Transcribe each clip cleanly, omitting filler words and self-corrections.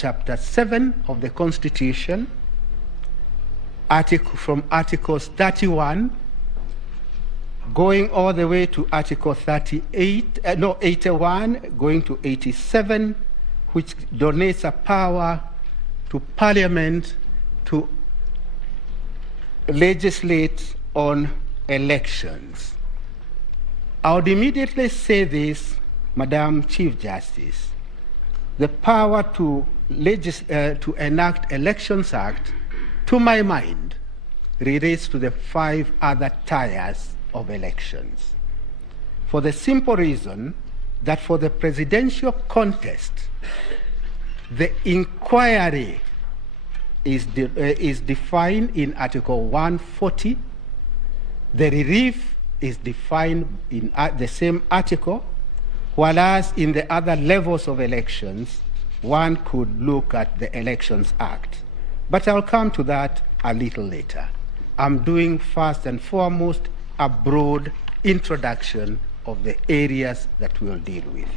Chapter 7 of the Constitution, from Articles 31, going all the way to Article 81, going to 87, which donates a power to Parliament to legislate on elections. I would immediately say this, Madam Chief Justice. The power to enact Elections Act, to my mind, relates to the 5 other tiers of elections. For the simple reason that for the presidential contest, the inquiry is defined in Article 140. The relief is defined in the same article, whereas in the other levels of elections, one could look at the Elections Act. But I'll come to that a little later. I'm doing first and foremost a broad introduction of the areas that we'll deal with.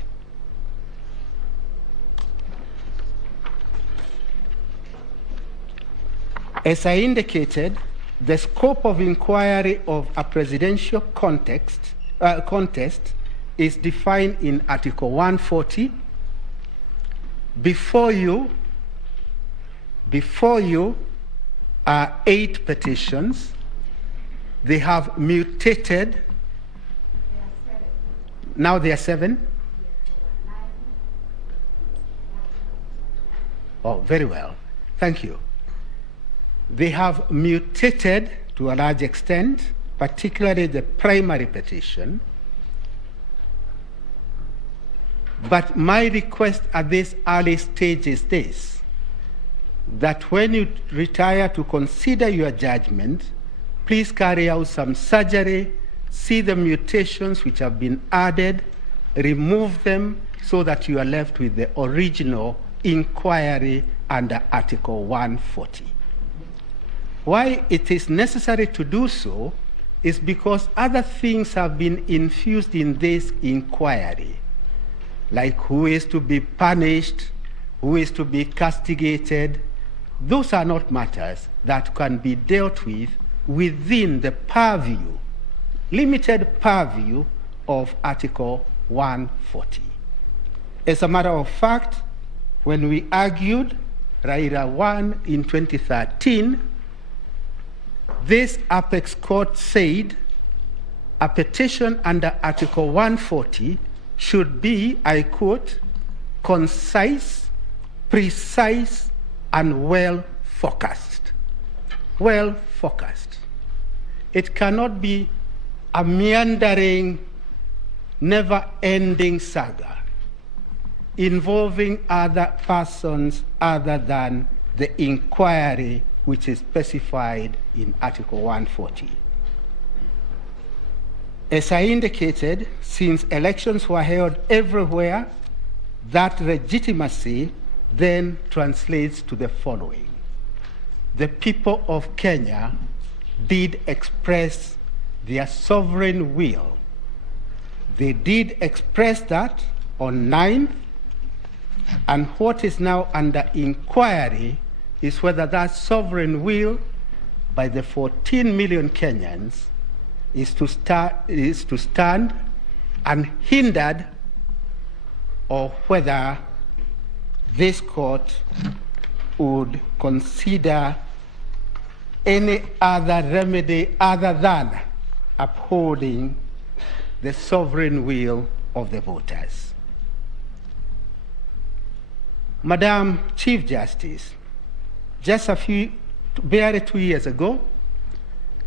As I indicated, the scope of inquiry of a presidential contest is defined in Article 140. Before you are 8 petitions. They have mutated. Now they are 7. Oh, very well. Thank you. They have mutated to a large extent, particularly the primary petition. But my request at this early stage is this, that when you retire to consider your judgment, please carry out some surgery, see the mutations which have been added, remove them so that you are left with the original inquiry under Article 140. Why it is necessary to do so is because other things have been infused in this inquiry, like who is to be punished, who is to be castigated. Those are not matters that can be dealt with within the purview, limited purview of Article 140. As a matter of fact, when we argued Raila 1 in 2013, this apex court said a petition under Article 140 should be, I quote, concise, precise, and well-focused. Well-focused. It cannot be a meandering, never-ending saga involving other persons other than the inquiry which is specified in Article 140. As I indicated, since elections were held everywhere, that legitimacy then translates to the following. The people of Kenya did express their sovereign will. They did express that on 9th, and what is now under inquiry is whether that sovereign will by the 14 million Kenyans is to stand unhindered, or whether this court would consider any other remedy other than upholding the sovereign will of the voters. Madam Chief Justice, just barely 2 years ago,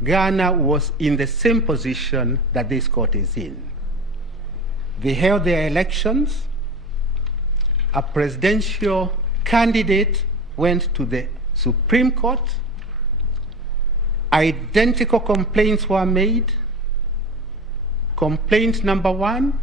Ghana was in the same position that this court is in. They held their elections. A presidential candidate went to the Supreme Court. Identical complaints were made. Complaint number 1,